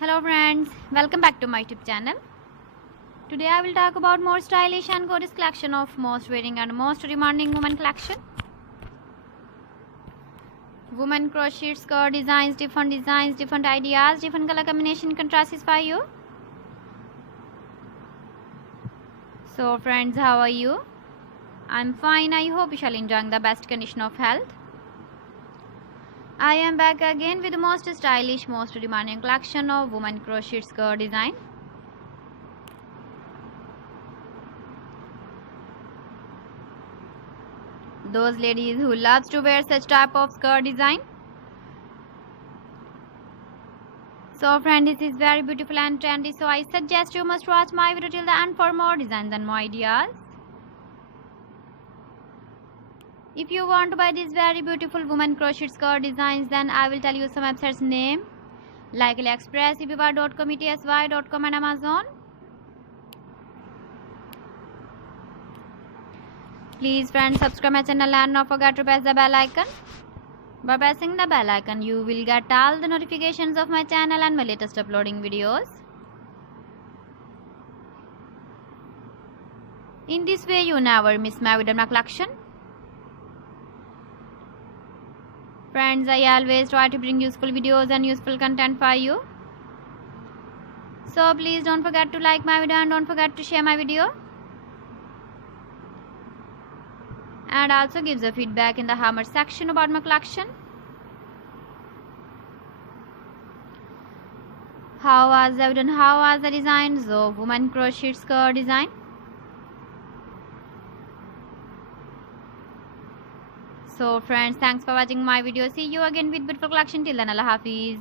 Hello friends, welcome back to my YouTube channel. Today I will talk about more stylish and gorgeous collection of most wearing and most demanding women collection. Women crochet skirt designs, different ideas, different color combination contrasts for you. So friends, how are you? I'm fine. I hope you shall enjoy the best condition of health. I am back again with the most stylish, most demanding collection of women crochet skirt design. Those ladies who loves to wear such type of skirt design. So friend, this is very beautiful and trendy, so I suggest you must watch my video till the end for more designs and more ideas. If you want to buy these very beautiful women crochet skirt designs, then I will tell you some websites name like AliExpress, eBay.com, ETSY.com and Amazon. Please friends, subscribe my channel and don't forget to press the bell icon. By pressing the bell icon, you will get all the notifications of my channel and my latest uploading videos. In this way, you never miss my video collection. Friends, I always try to bring useful videos and useful content for you. So please don't forget to like my video and don't forget to share my video. And also give the feedback in the comment section about my collection. How was the video and how was the designs of women crochet skirt design? So friends, thanks for watching my video. See you again with beautiful collection. Till then, Allah Hafiz.